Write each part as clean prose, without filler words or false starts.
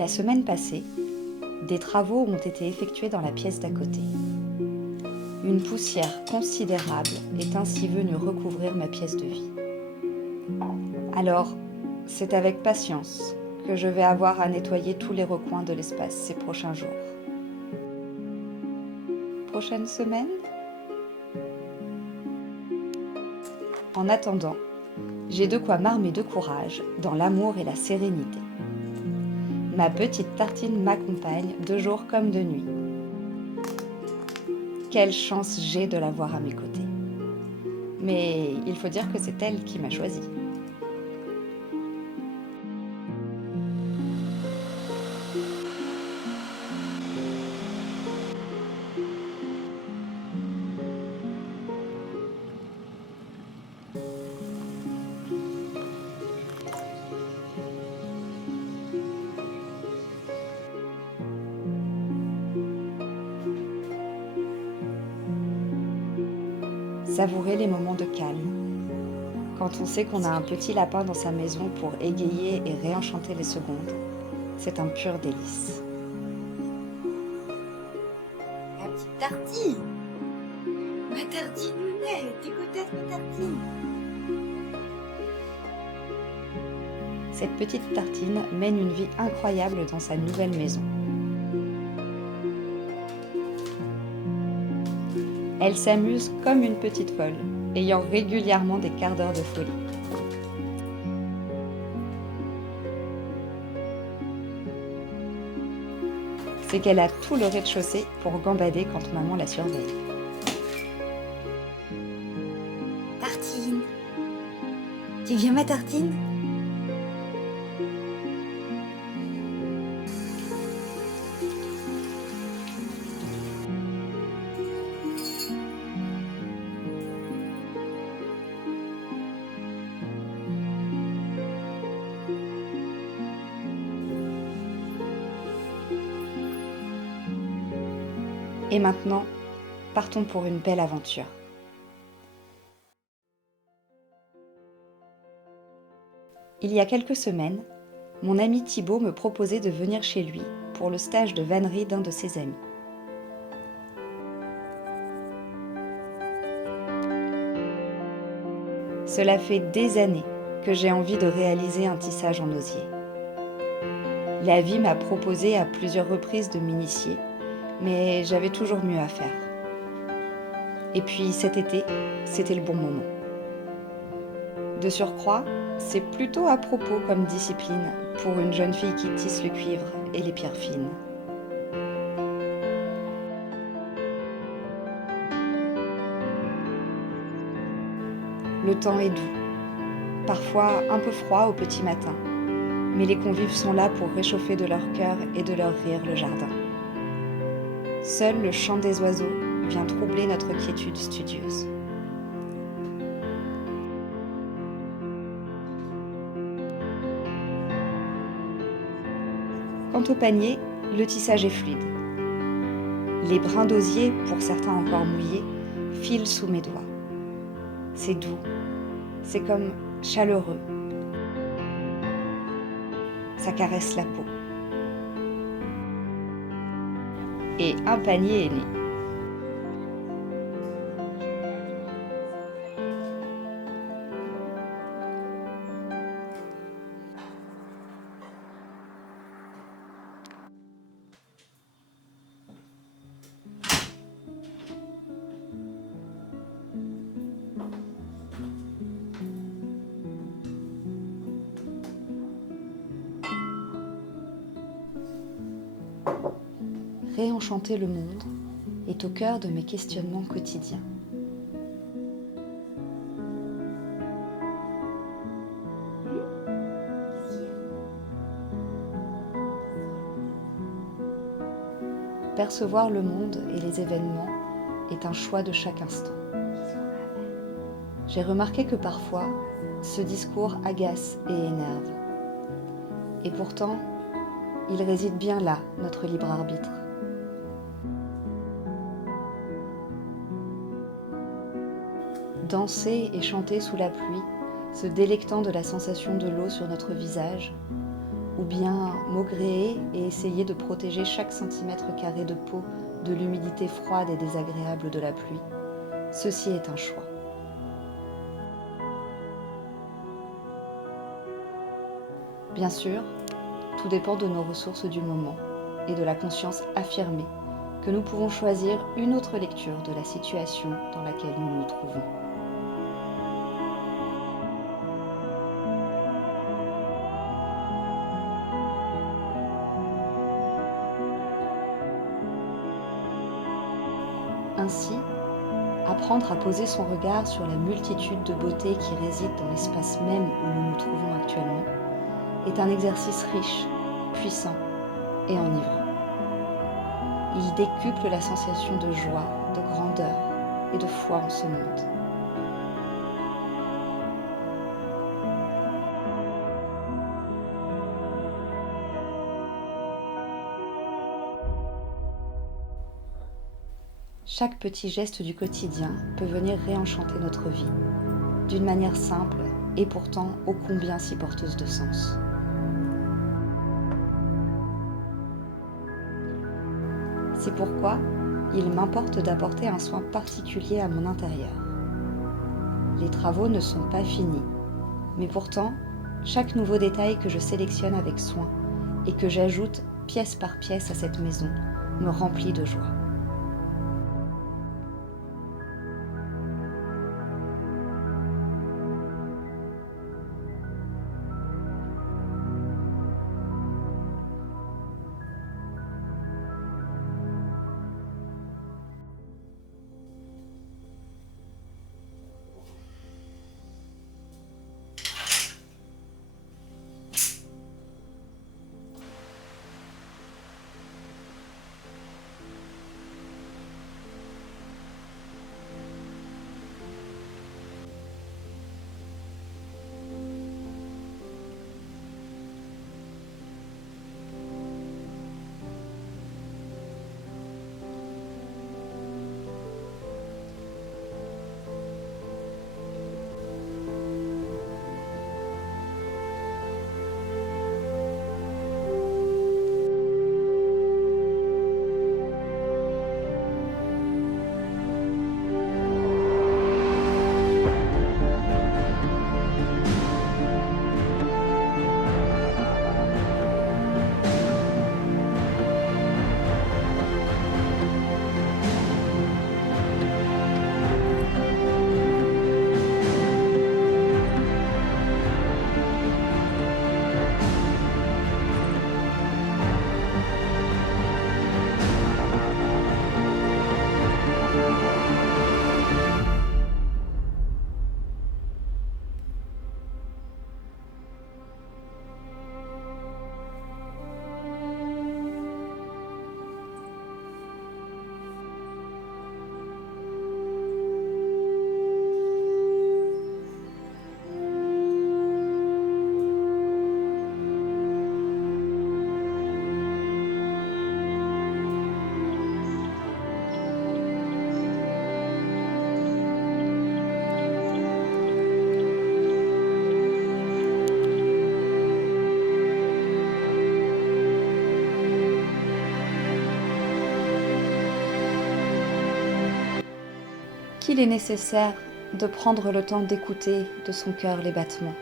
La semaine passée, des travaux ont été effectués dans la pièce d'à côté. Une poussière considérable est ainsi venue recouvrir ma pièce de vie. Alors, c'est avec patience que je vais avoir à nettoyer tous les recoins de l'espace ces prochains jours. Prochaine semaine ? En attendant, j'ai de quoi m'armer de courage dans l'amour et la sérénité. Ma petite tartine m'accompagne de jour comme de nuit. Quelle chance j'ai de l'avoir à mes côtés. Mais il faut dire que c'est elle qui m'a choisie. Savourer les moments de calme. Quand on sait qu'on a un petit lapin dans sa maison pour égayer et réenchanter les secondes, c'est un pur délice. Ma petite tartine, ma tartine Mounette, écoutez ma tartine. Cette petite tartine mène une vie incroyable dans sa nouvelle maison. Elle s'amuse comme une petite folle, ayant régulièrement des quarts d'heure de folie. C'est qu'elle a tout le rez-de-chaussée pour gambader quand maman la surveille. Tartine, tu viens ma tartine? Et maintenant, partons pour une belle aventure. Il y a quelques semaines, mon ami Thibaut me proposait de venir chez lui pour le stage de vannerie d'un de ses amis. Cela fait des années que j'ai envie de réaliser un tissage en osier. La vie m'a proposé à plusieurs reprises de m'initier, mais j'avais toujours mieux à faire. Et puis cet été, c'était le bon moment. De surcroît, c'est plutôt à propos comme discipline pour une jeune fille qui tisse le cuivre et les pierres fines. Le temps est doux, parfois un peu froid au petit matin, mais les convives sont là pour réchauffer de leur cœur et de leur rire le jardin. Seul le chant des oiseaux vient troubler notre quiétude studieuse. Quant au panier, le tissage est fluide. Les brins d'osier, pour certains encore mouillés, filent sous mes doigts. C'est doux, c'est comme chaleureux. Ça caresse la peau. Et un panier est né. Réenchanter le monde est au cœur de mes questionnements quotidiens. Percevoir le monde et les événements est un choix de chaque instant. J'ai remarqué que parfois, ce discours agace et énerve. Et pourtant, il réside bien là, notre libre arbitre. Danser et chanter sous la pluie, se délectant de la sensation de l'eau sur notre visage, ou bien maugréer et essayer de protéger chaque centimètre carré de peau de l'humidité froide et désagréable de la pluie, ceci est un choix. Bien sûr, tout dépend de nos ressources du moment et de la conscience affirmée que nous pouvons choisir une autre lecture de la situation dans laquelle nous nous trouvons. Ainsi, apprendre à poser son regard sur la multitude de beautés qui résident dans l'espace même où nous nous trouvons actuellement est un exercice riche, puissant et enivrant. Il décuple la sensation de joie, de grandeur et de foi en ce monde. Chaque petit geste du quotidien peut venir réenchanter notre vie, d'une manière simple et pourtant ô combien si porteuse de sens. C'est pourquoi il m'importe d'apporter un soin particulier à mon intérieur. Les travaux ne sont pas finis, mais pourtant, chaque nouveau détail que je sélectionne avec soin et que j'ajoute pièce par pièce à cette maison me remplit de joie. Qu'il est nécessaire de prendre le temps d'écouter de son cœur les battements.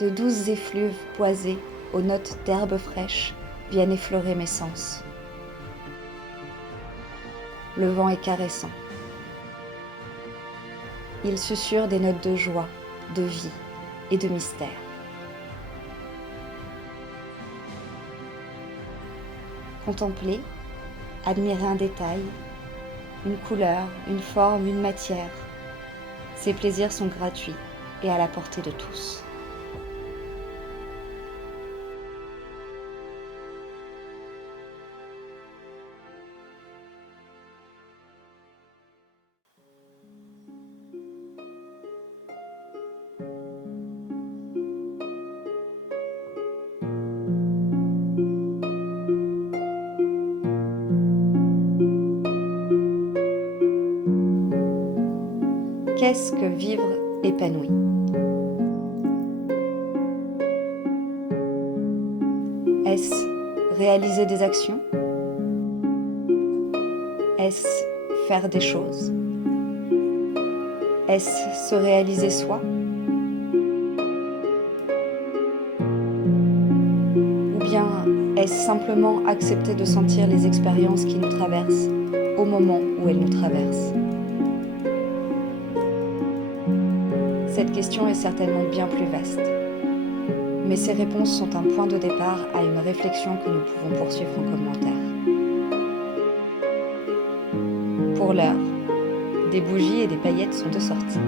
De douces effluves boisées aux notes d'herbes fraîches viennent effleurer mes sens. Le vent est caressant. Il susurre des notes de joie, de vie et de mystère. Contempler, admirer un détail, une couleur, une forme, une matière. Ces plaisirs sont gratuits et à la portée de tous. Qu'est-ce que vivre épanoui ? Est-ce réaliser des actions? Est-ce faire des choses? Est-ce se réaliser soi? Ou bien est-ce simplement accepter de sentir les expériences qui nous traversent au moment où elles nous traversent? Cette question est certainement bien plus vaste, mais ces réponses sont un point de départ à une réflexion que nous pouvons poursuivre en commentaire. Pour l'heure, des bougies et des paillettes sont de sortie.